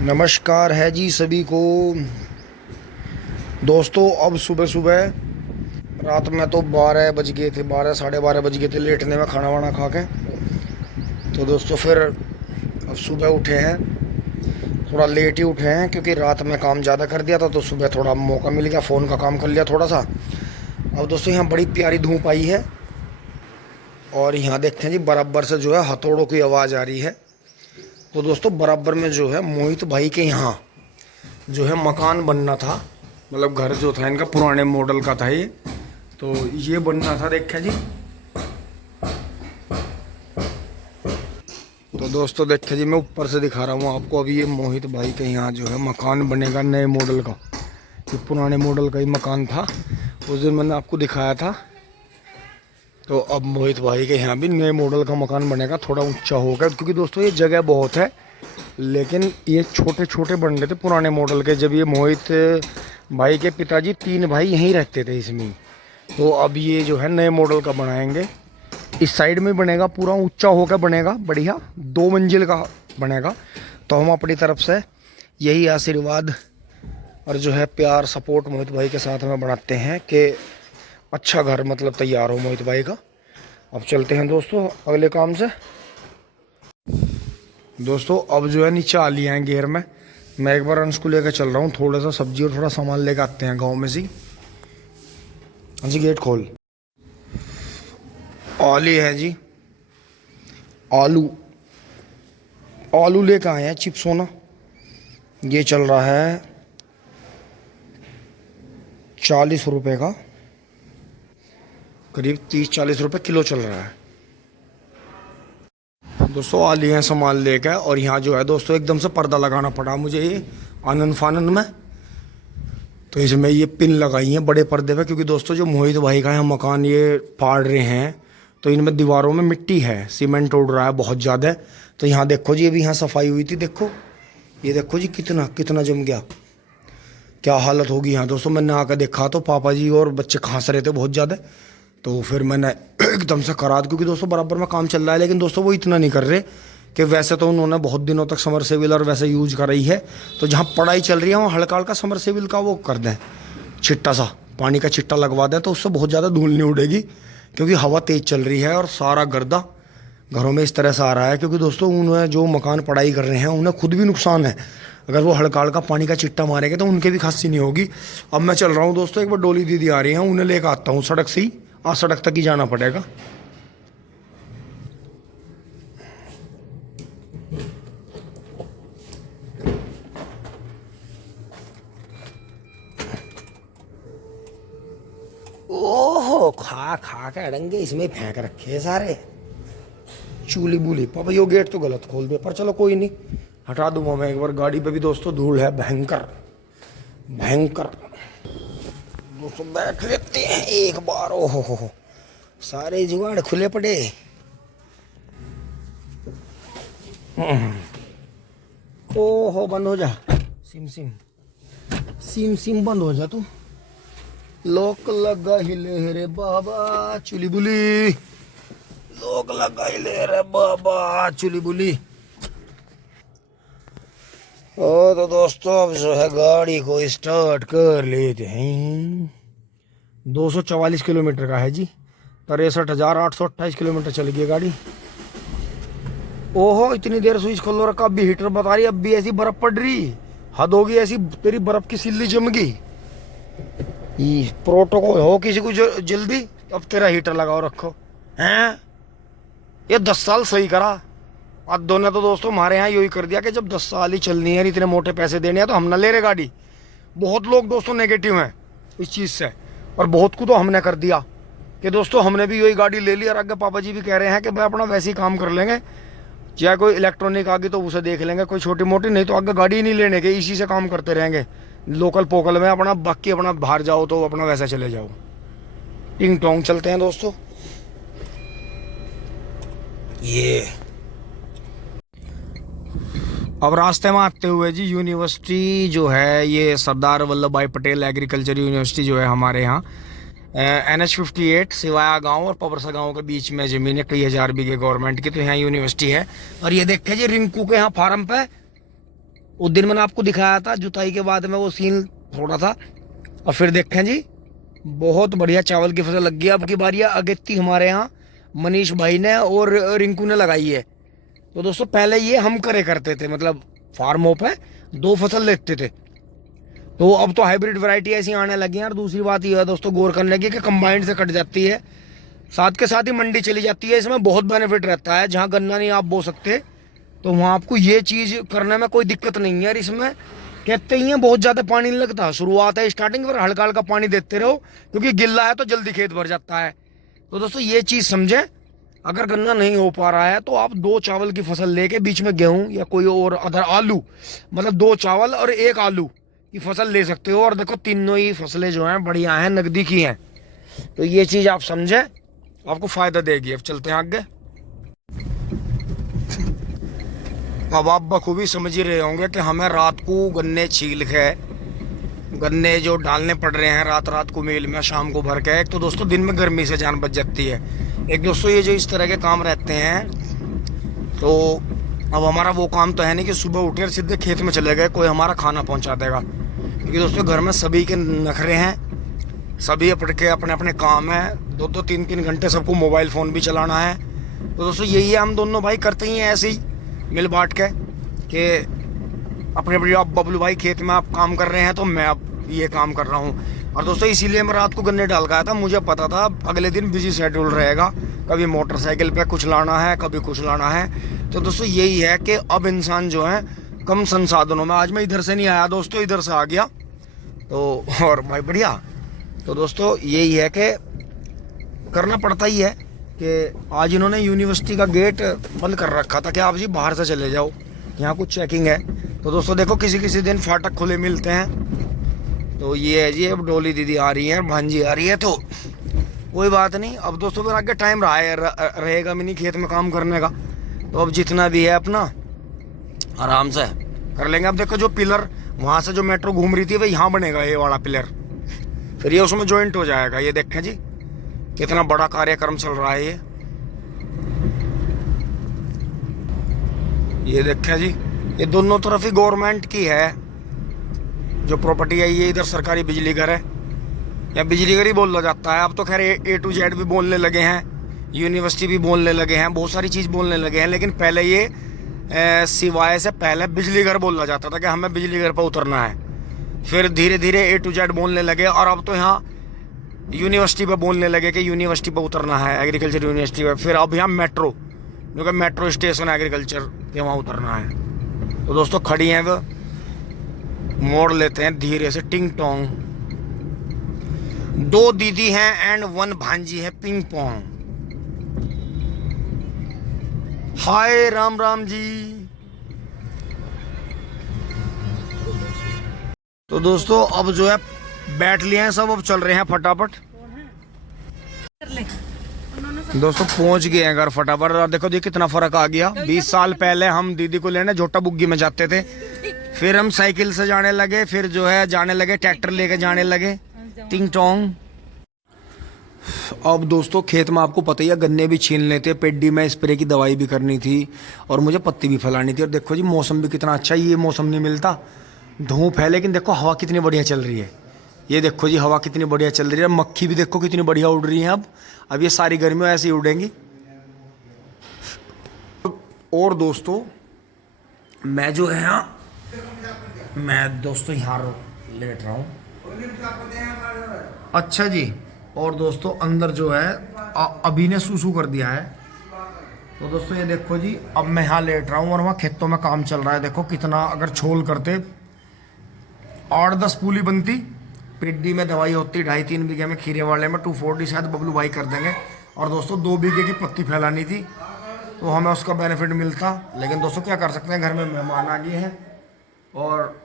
नमस्कार है जी सभी को। दोस्तों अब सुबह सुबह रात में तो 12 बज गए थे, 12 साढ़े 12 बज गए थे लेटने में खाना वाना खा के। तो दोस्तों फिर अब सुबह उठे हैं, थोड़ा लेट ही उठे हैं क्योंकि रात में काम ज़्यादा कर दिया था, तो सुबह थोड़ा मौका मिल गया, फ़ोन का काम कर लिया थोड़ा सा। अब दोस्तों यहाँ बड़ी प्यारी धूप आई है और यहाँ देखते हैं जी बराबर से जो है हथौड़ों की आवाज़ आ रही है। तो दोस्तों बराबर में जो है मोहित भाई के यहाँ जो है मकान बनना था, मतलब घर जो था इनका पुराने मॉडल का था ये, तो ये बनना था देखें जी। तो दोस्तों देखें जी मैं ऊपर से दिखा रहा हूँ आपको, अभी ये मोहित भाई के यहाँ जो है मकान बनेगा नए मॉडल का। ये पुराने मॉडल का ही मकान था, उस दिन मैंने आपको दिखाया था। तो अब मोहित भाई के यहाँ भी नए मॉडल का मकान बनेगा, थोड़ा ऊंचा होगा क्योंकि दोस्तों ये जगह बहुत है, लेकिन ये छोटे छोटे बन रहे थे पुराने मॉडल के। जब ये मोहित भाई के पिताजी 3 भाई यहीं रहते थे इसमें, तो अब ये जो है नए मॉडल का बनाएंगे। इस साइड में बनेगा, पूरा ऊंचा होकर बनेगा, बढ़िया 2 मंजिल का बनेगा। तो हम अपनी तरफ से यही आशीर्वाद और जो है प्यार सपोर्ट मोहित भाई के साथ में बढ़ाते हैं कि अच्छा घर मतलब तैयार हो मोहित भाई का। अब चलते हैं दोस्तों अगले काम से। दोस्तों अब जो है नीचे आ लिया है घेर में, मैं एक बार अंश को लेकर चल रहा हूँ, थोड़ा सा सब्जी और थोड़ा सामान लेकर आते हैं गांव में से। हाँ जी गेट खोल। आली है जी, आलू आलू लेकर आए हैं चिप्स होना। ये चल रहा है 40 रुपये का, करीब 30-40 रुपये किलो चल रहा है। दोस्तों आ लिए हैं सामान लेकर, और यहाँ जो है दोस्तों एकदम से पर्दा लगाना पड़ा मुझे ये आनंद फानंद में। तो इसमें ये पिन लगाई हैं बड़े पर्दे पे, क्योंकि दोस्तों जो मोहित भाई का यहाँ मकान ये फाड़ रहे हैं, तो इनमें दीवारों में मिट्टी है, सीमेंट उड़ रहा है बहुत ज़्यादा। तो यहाँ देखो जी अभी यहाँ सफाई हुई थी, देखो ये देखो जी कितना कितना जम गया, क्या हालत होगी यहाँ। दोस्तों मैंने आकर देखा तो पापा जी और बच्चे खांस रहे थे बहुत ज़्यादा, तो फिर मैंने एकदम से करा, क्योंकि दोस्तों बराबर में काम चल रहा है। लेकिन दोस्तों वो इतना नहीं कर रहे कि वैसे तो उन्होंने बहुत दिनों तक समरसेबिल और वैसे यूज कराई है, तो जहाँ पढ़ाई चल रही है वहाँ हल्का हल्का समरसेबिल का वो कर दें, छिट्टा सा पानी का छिट्टा लगवा दें, तो उससे बहुत ज़्यादा धूल नहीं उड़ेगी, क्योंकि हवा तेज़ चल रही है और सारा गर्दा घरों में इस तरह से आ रहा है। क्योंकि दोस्तों उन्हें जो मकान पढ़ाई कर रहे हैं उन्हें खुद भी नुकसान है, अगर वो हल्का हल्का पानी का चिट्टा मारेंगे तो उनके भी खांसी नहीं होगी। अब मैं चल रहा हूँ दोस्तों, एक बार डोली दीदी आ रही हैं, उन्हें लेकर आता हूँ सड़क से ही, आज सड़क तक ही जाना पड़ेगा। ओहो खा खा के अड़ंगे इसमें फेंक रखे सारे चूली बूली। पापा यो गेट तो गलत खोल दिया, पर चलो कोई नहीं, हटा दूंगा मैं एक बार। गाड़ी पे भी दोस्तों धूल है भयंकर भयंकर। दोस्तों बैठ लेते हैं एक बार। ओहो सारे जुगाड़ खुले पड़े। ओहो बंद हो जा, सिम सिम सिम सिम बंद हो जा तू। लोक लगा हिले रे बाबा चुली बुली, लोक लगा हिले रे बाबा चुली बुली। तो दोस्तों अब जो है गाड़ी को स्टार्ट कर लेते हैं। 244 किलोमीटर का है जी, 63,828 किलोमीटर चल गई गाड़ी। ओहो इतनी देर स्विच खोलो रखा, अब भी हीटर बता रही, अब भी ऐसी बर्फ पड़ रही, हद होगी ऐसी, तेरी बर्फ की सिल्ली जम गई। ये प्रोटोकॉल हो किसी को जल्दी, अब तेरा हीटर लगाओ रखो हैं। ये 10 साल सही करा अद्दो ने, तो दोस्तों हमारे यहाँ यही कर दिया कि जब 10 साल ही चलनी है, इतने मोटे पैसे देने हैं, तो हम ना ले रहे गाड़ी। बहुत लोग दोस्तों नेगेटिव हैं इस चीज़ से, और बहुत को तो हमने कर दिया कि दोस्तों हमने भी यही गाड़ी ले ली, और आगे पापा जी भी कह रहे हैं कि भाई अपना वैसे ही काम कर लेंगे, चाहे कोई इलेक्ट्रॉनिक आ गई तो उसे देख लेंगे, कोई छोटी मोटी, नहीं तो आगे गाड़ी ही नहीं लेने के, इसी से काम करते रहेंगे लोकल पोकल में अपना। बाकी अपना बाहर जाओ तो अपना वैसा चले जाओ, टिंग टोंग चलते हैं दोस्तों। ये अब रास्ते में आते हुए जी यूनिवर्सिटी जो है, ये सरदार वल्लभ भाई पटेल एग्रीकल्चर यूनिवर्सिटी जो है हमारे यहाँ NH58 सिवाया गांव और पबरसा गांव के बीच में ज़मीन है, कई हजार बीघे गवर्नमेंट की, तो यहाँ यूनिवर्सिटी है। और ये देखे जी रिंकू के यहाँ फार्म पे उस दिन मैंने आपको दिखाया था जुताई के बाद में वो सीन थोड़ा था। और फिर देखें जी, बहुत बढ़िया चावल की फसल लग गई। अब की बारी है अगेती हमारे यहाँ मनीष भाई ने और रिंकू ने लगाई है। तो दोस्तों पहले ये हम करे करते थे, मतलब फार्मों पे 2 फसल लेते थे। तो अब तो हाइब्रिड वैरायटी ऐसी आने लगी हैं। और दूसरी बात ये है दोस्तों गौर करने लगी कि कंबाइंड से कट जाती है, साथ के साथ ही मंडी चली जाती है। इसमें बहुत बेनिफिट रहता है। जहाँ गन्ना नहीं आप बो सकते तो वहाँ आपको ये चीज़ करने में कोई दिक्कत नहीं है। और इसमें कहते ही हैं बहुत ज़्यादा पानी नहीं लगता, शुरुआत है स्टार्टिंग पर हल्का हल्का पानी देते रहो, क्योंकि गिल्ला है तो जल्दी खेत भर जाता है। तो दोस्तों ये चीज़ समझें, अगर गन्ना नहीं हो पा रहा है तो आप 2 चावल की फसल लेके बीच में गेहूं या कोई और अदर आलू, मतलब 2 चावल और 1 आलू की फसल ले सकते हो। और देखो तीनों ही फसलें जो हैं बढ़िया हैं, नकदी की हैं। तो ये चीज़ आप समझें, आपको फायदा देगी। अब चलते हैं आगे। अब आप बखूबी समझ ही रहे होंगे कि हमें रात को गन्ने छील के, गन्ने जो डालने पड़ रहे हैं रात रात को मिल में, शाम को भर के। एक तो दोस्तों दिन में गर्मी से जान बच जाती है। एक दोस्तों ये जो इस तरह के काम रहते हैं, तो अब हमारा वो काम तो है नहीं कि सुबह उठे और सीधे खेत में चले गए, कोई हमारा खाना पहुंचा देगा। क्योंकि दोस्तों घर में सभी के नखरे हैं, सभी अपने अपने अपने काम है। 2-2 3-3 घंटे सबको मोबाइल फ़ोन भी चलाना है। तो दोस्तों यही है, हम दोनों भाई करते ही हैं ऐसे ही मिल बांट के कि अपने अपने, आप बबलू भाई खेत में आप काम कर रहे हैं तो मैं अब ये काम कर रहा हूँ। और दोस्तों इसीलिए मैं रात को गन्ने डाल गया था। मुझे पता था अगले दिन बिजी शेड्यूल रहेगा, कभी मोटरसाइकिल पे कुछ लाना है, कभी कुछ लाना है। तो दोस्तों यही है कि अब इंसान जो है कम संसाधनों में, आज मैं इधर से नहीं आया दोस्तों, इधर से आ गया तो, और भाई बढ़िया। तो दोस्तों यही है कि करना पड़ता ही है कि आज इन्होंने यूनिवर्सिटी का गेट बंद कर रखा था कि आप जी बाहर से चले जाओ, यहाँ कुछ चेकिंग है। तो दोस्तों देखो किसी किसी दिन फाटक खुले मिलते हैं। तो ये है जी, अब डोली दीदी आ रही है, भांजी आ रही है, तो कोई बात नहीं। अब दोस्तों फिर आगे टाइम रहेगा मिनी खेत में काम करने का। तो अब जितना भी है अपना आराम से कर लेंगे। अब देखो जो पिलर वहाँ से जो मेट्रो घूम रही थी वही यहाँ बनेगा, ये वाला पिलर, फिर ये उसमें ज्वाइंट हो जाएगा। ये देखें जी कितना बड़ा कार्यक्रम चल रहा है ये देखें जी, ये दोनों तरफ ही गवर्नमेंट की है जो प्रॉपर्टी है। ये इधर सरकारी बिजली घर है, या बिजली घर ही बोला जाता है। अब तो खैर A to Z भी बोलने लगे हैं, यूनिवर्सिटी भी बोलने लगे हैं, बहुत सारी चीज़ बोलने लगे हैं। लेकिन पहले ये सिवाय से पहले बिजली घर बोला जाता था कि हमें बिजली घर पर उतरना है। फिर धीरे धीरे A to Z बोलने लगे, और अब तो यहाँ यूनिवर्सिटी पे बोलने लगे कि यूनिवर्सिटी पे उतरना है, एग्रीकल्चर यूनिवर्सिटी पे। फिर अब यहाँ मेट्रो, जो कि मेट्रो स्टेशन एग्रीकल्चर के वहाँ उतरना है। तो दोस्तों खड़ी हैं वो, मोड़ लेते हैं धीरे से, टिंग टोंग। 2 दीदी हैं एंड 1 भांजी है, पिंग पोंग। हाय राम राम जी। तो दोस्तों अब जो है बैठ लिए हैं सब, अब चल रहे हैं फटाफट। दोस्तों पहुंच गए हैं घर फटाफट। और देखो जी कितना फर्क आ गया। 20 साल पहले हम दीदी को लेने झोटा बुग्गी में जाते थे, फिर हम साइकिल से जाने लगे, फिर जो है जाने लगे ट्रैक्टर लेके जाने लगे, टिंग टोंग। अब दोस्तों खेत में आपको पता ही है गन्ने भी छीलने थे, पेड्डी में स्प्रे की दवाई भी करनी थी, और मुझे पत्ती भी फैलानी थी। और देखो जी मौसम भी कितना अच्छा है, ये मौसम नहीं मिलता, धूप है लेकिन देखो हवा कितनी बढ़िया चल रही है। ये देखो जी हवा कितनी बढ़िया चल रही है, मक्खी भी देखो कितनी बढ़िया उड़ रही है। अब ये सारी गर्मियाँ ऐसे ही उड़ेंगी। और दोस्तों मैं जो है यहाँ, मैं दोस्तों यहाँ लेट रहा हूँ। अच्छा जी। और दोस्तों अंदर जो है अभी ने सूसू कर दिया है। तो दोस्तों ये देखो जी, अब मैं यहाँ लेट रहा हूँ और वहाँ खेतों में काम चल रहा है। देखो कितना, अगर छोल करते 8-10 पूली बनती, पिड्डी में दवाई होती, 2.5-3 बीघे में, खीरे वाले में 240 शायद बबलू भाई कर देंगे। और दोस्तों 2 बीघे की पत्ती फैलानी थी तो हमें उसका बेनिफिट मिलता। लेकिन दोस्तों क्या कर सकते हैं, घर में मेहमान आ गए हैं और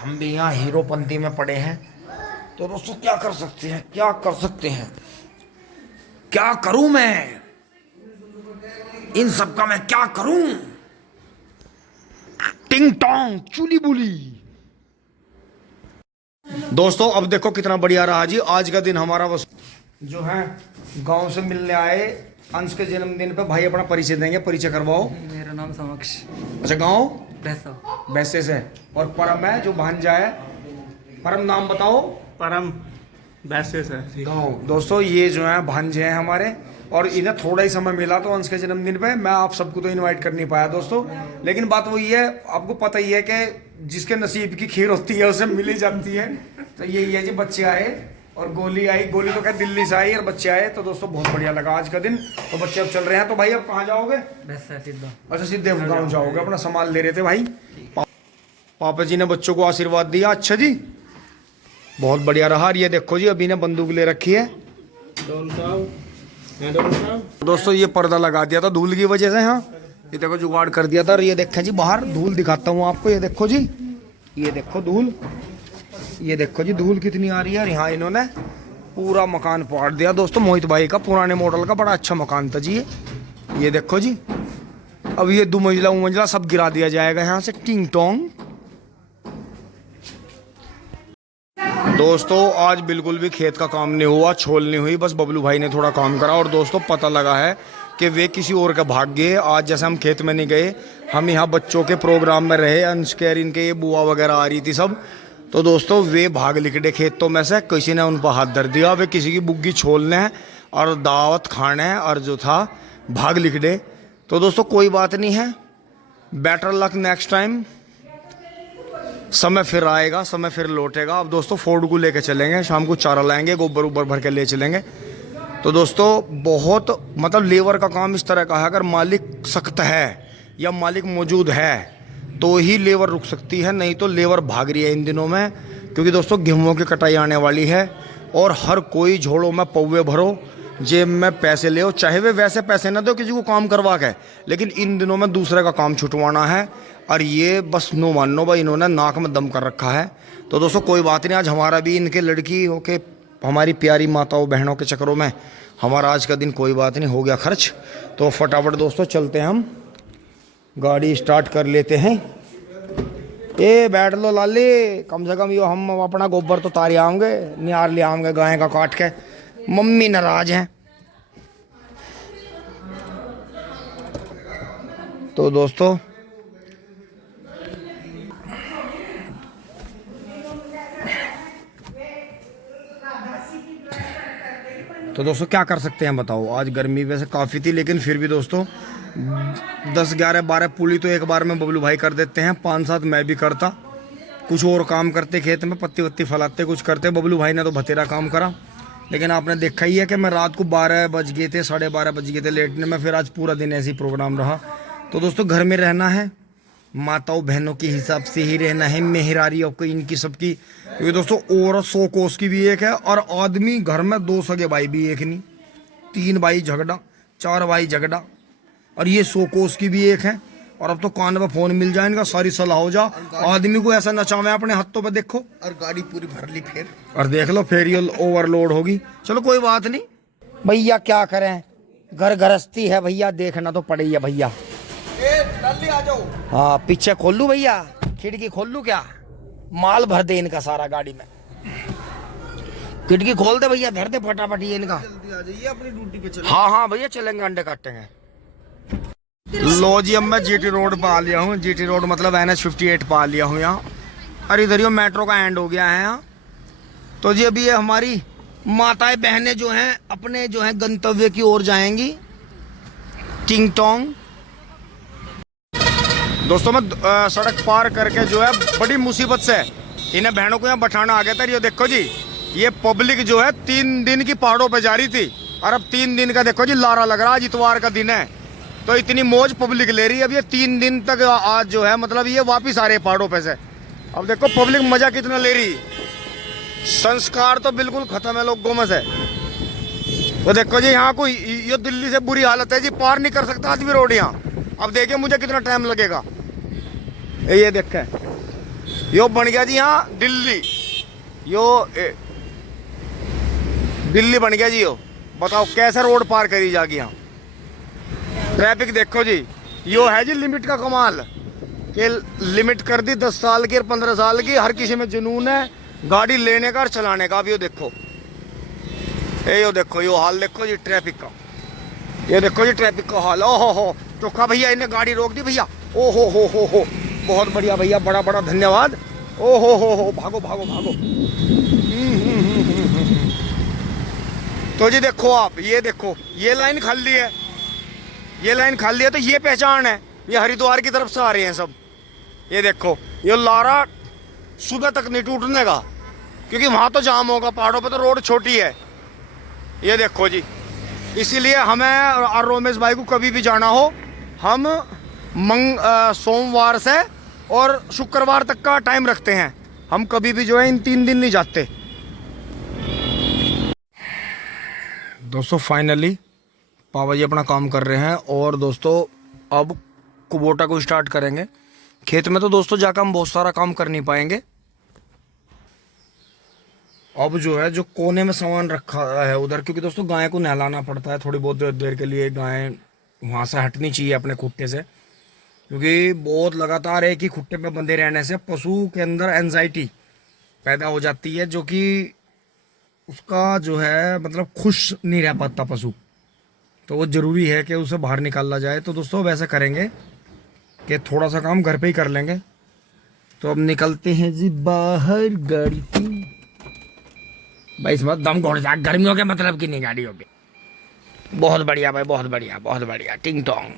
हम भी यहाँ हीरोपंती में पड़े हैं। तो दोस्तों क्या कर सकते हैं, क्या कर सकते हैं, क्या करूं मैं, इन सब का मैं क्या करूं। टिंग टोंग चूली बुली। दोस्तों अब देखो कितना बढ़िया रहा जी आज का दिन हमारा। बस जो है गांव से मिलने आए अंश के जन्मदिन पे, भाई अपना परिचय देंगे, परिचय करवाओ। मेरा नाम समक्ष। अच्छा गांव वैसे से। और परम है जो भांजा है। परम नाम बताओ। परम वैसे से गाँव। दोस्तों ये जो है भांजे हैं हमारे, और इन्हें थोड़ा ही समय मिला तो अंश के जन्मदिन पे मैं आप सबको तो इनवाइट कर नहीं पाया दोस्तों, लेकिन बात वही है, आपको पता ही है कि जिसके नसीब की खीर होती है उसे मिल ही जाती है। तो यही है जी, बच्चे आए और गोली आई। गोली तो क्या दिल्ली से आई और बच्चे आए, तो दोस्तों बहुत बढ़िया लगा आज का दिन। तो बच्चे अब चल रहे हैं। तो भाई अब कहाँ जाओगे? अच्छा सीधे गाँव जाओगे, अपना सामान ले रहे थे भाई। पापा जी ने बच्चों को आशीर्वाद दिया। अच्छा जी बहुत बढ़िया रहा। ये देखो जी अभी ने बंदूक ले रखी है। दोस्तों ये पर्दा लगा दिया था धूल की वजह से। हाँ ये देखो जुगाड़ कर दिया था। और ये देखें जी बाहर धूल दिखाता हूँ आपको। ये देखो जी, ये देखो धूल, ये देखो जी धूल कितनी आ रही है। और यहाँ इन्होंने पूरा मकान फाड़ दिया दोस्तों। मोहित भाई का पुराने मॉडल का बड़ा अच्छा मकान था जी ये देखो जी। अब ये 2 मंजिला सब गिरा दिया जाएगा यहाँ से, टिंग टोंग। दोस्तों आज बिल्कुल भी खेत का काम नहीं हुआ, छोल नहीं हुई, बस बबलू भाई ने थोड़ा काम करा। और दोस्तों पता लगा है कि वे किसी और का भाग गए। आज जैसे हम खेत में नहीं गए, हम यहाँ बच्चों के प्रोग्राम में रहे, अंश के इनके ये बुआ वगैरह आ रही थी सब। तो दोस्तों वे भाग लिखड़े खेतों में से, किसी ने उन पर हाथ धर दिया। वे किसी की बुग्गी छोलने हैं और दावत खाने हैं, और जो था भाग लिखड़े। तो दोस्तों कोई बात नहीं है, बेटर लक नेक्स्ट टाइम। समय फिर आएगा, समय फिर लौटेगा। अब दोस्तों फोर्ड को लेके चलेंगे, शाम को चारा लाएंगे, गोबर उबर भर के ले चलेंगे। तो दोस्तों बहुत मतलब लेबर का काम इस तरह का है, अगर मालिक सख्त है या मालिक मौजूद है तो ही लेबर रुक सकती है, नहीं तो लेबर भाग रही है इन दिनों में। क्योंकि दोस्तों गेहूं की कटाई आने वाली है और हर कोई झोड़ों में पौवे भरो, जेब में पैसे ले, चाहे वे वैसे पैसे ना दो किसी को काम करवा के, लेकिन इन दिनों में दूसरे का काम छुटवाना है। और ये बस नो मानो भाई, इन्होंने नाक में दम कर रखा है। तो दोस्तों कोई बात नहीं, आज हमारा भी इनके लड़की हो के, हमारी प्यारी माताओं बहनों के चक्करों में हमारा आज का दिन कोई बात नहीं हो गया खर्च। तो फटाफट दोस्तों चलते हैं, हम गाड़ी स्टार्ट कर लेते हैं। ए बैठ लो लाली, कम से कम यो हम अपना गोबर तो तारे आएंगे, निहार ले आएंगे गाय का काट के। मम्मी नाराज हैं। तो दोस्तों क्या कर सकते हैं बताओ। आज गर्मी वैसे काफ़ी थी, लेकिन फिर भी दोस्तों 10 11 12 पुली तो एक बार में बबलू भाई कर देते हैं। 5 7 मैं भी करता, कुछ और काम करते खेत में, पत्ती वत्ती फैलाते, कुछ करते। बबलू भाई ने तो बतेरा काम करा। लेकिन आपने देखा ही है कि मैं रात को 12 बज गए थे, 12:30 बज गए थे लेटने में। फिर आज पूरा दिन ऐसे ही प्रोग्राम रहा। तो दोस्तों घर में रहना है, माताओं बहनों के हिसाब से ही रहना है, मेहरारियों को इनकी सबकी। क्योंकि दोस्तों औरत 100 कोस की भी एक है, और आदमी घर में 2 सगे भाई भी एक नहीं, 3 भाई झगड़ा, 4 भाई झगड़ा, और ये 100 कोस की भी एक है। और अब तो कान में फोन मिल जाए इनका, सारी सलाह हो जा। आदमी को ऐसा नचावे अपने हाथों पे, देखो, और गाड़ी पूरी भर ली फिर, और देख लो फिर ये ओवरलोड होगी। चलो कोई बात नहीं भैया, क्या करें, घर गृहस्थी है भैया, देखना तो पड़े ही है भैया। आ जाओ। हाँ पीछे खोल लूं भैया, खिड़की खोल लूं क्या? माल भर दे इनका सारा गाड़ी में। खिड़की खोल दे भैया, धर दे फटाफट ये इनका। जल्दी आ जाइए, अपनी ड्यूटी पे चलो। हाँ भैया चलेंगे, अंडे काटेंगे। लो जी अब मैं जीटी रोड पे आ लिया हूँ। जीटी रोड मतलब NH 58 पे आ लिया हूँ यहाँ। और इधर ही मेट्रो का एंड हो गया है यहाँ। तो जी अभी ये हमारी माताएं बहनें जो हैं अपने जो हैं गंतव्य की ओर जाएंगी, टिंग टोंग। दोस्तों मैं सड़क पार करके जो है बड़ी मुसीबत से इन्हें बहनों को यहाँ बैठाना आ गया था। ये देखो जी, ये पब्लिक जो है 3 दिन की पहाड़ों पे जा रही थी, और अब 3 दिन का देखो जी लारा लग रहा है। आज इतवार का दिन है तो इतनी मौज पब्लिक ले रही है। अब ये 3 दिन तक आज जो है मतलब ये वापिस आ रहे हैं पहाड़ों पे से। अब देखो पब्लिक मजा कितना ले रही। संस्कार तो बिल्कुल खत्म है लोगों में से। तो देखो जी यहाँ को ये दिल्ली से बुरी हालत है जी, पार नहीं कर सकता आदमी रोड यहाँ। अब देखिए मुझे कितना टाइम लगेगा। ये देखे यो बन गया जी यहाँ दिल्ली, दिल्ली बन गया जी। यो बताओ कैसे रोड पार करी जाएगी यहाँ। ट्रैफिक देखो जी, यो है जी लिमिट का कमाल, कि लिमिट कर दी 10 साल की और 15 साल की। हर किसी में जुनून है गाड़ी लेने का और चलाने का। अब यो देखो, यो देखो, यो हाल देखो जी ट्रैफिक का। ये देखो जी ट्रैफिक का हाल। ओहो हो चौका भैया, इन्हें गाड़ी रोक दी भैया। ओ हो। बहुत बढ़िया भैया, बड़ा बड़ा धन्यवाद। ओ हो, भागो भागो भागो। तो जी देखो आप, ये देखो, ये लाइन खाली है, ये लाइन खाली है, तो ये पहचान है, ये हरिद्वार की तरफ से आ रहे हैं सब। ये देखो, ये लारा सुबह तक नहीं टूटने का, क्योंकि वहां तो जाम होगा, पहाड़ों पे तो रोड छोटी है। ये देखो जी, इसीलिए हमें और रोमेश भाई को कभी भी जाना हो, हम सोमवार से और शुक्रवार तक का टाइम रखते हैं। हम कभी भी जो है इन 3 दिन नहीं जाते। दोस्तों फाइनली पापा जी अपना काम कर रहे हैं, और दोस्तों अब कुबोटा को स्टार्ट करेंगे। खेत में तो दोस्तों जाकर हम बहुत सारा काम कर नहीं पाएंगे। अब जो है, जो कोने में सामान रखा है उधर, क्योंकि दोस्तों गाय को नहलाना पड़ता है थोड़ी बहुत देर के लिए। गाय वहाँ से हटनी चाहिए अपने खुट्टे से, क्योंकि बहुत लगातार एक ही खुट्टे पे बंधे रहने से पशु के अंदर एंजाइटी पैदा हो जाती है, जो कि उसका जो है मतलब खुश नहीं रह पाता पशु। तो वो ज़रूरी है कि उसे बाहर निकाला जाए। तो दोस्तों वैसे करेंगे कि थोड़ा सा काम घर पे ही कर लेंगे। तो अब निकलते हैं जी बाहर गाड़ी की। भाई इसमें दम घोड़ जा, गर्मियों के मतलब की नहीं गाड़ियों के। बहुत बढ़िया भाई, बहुत बढ़िया, बहुत बढ़िया, टिंग टोंग।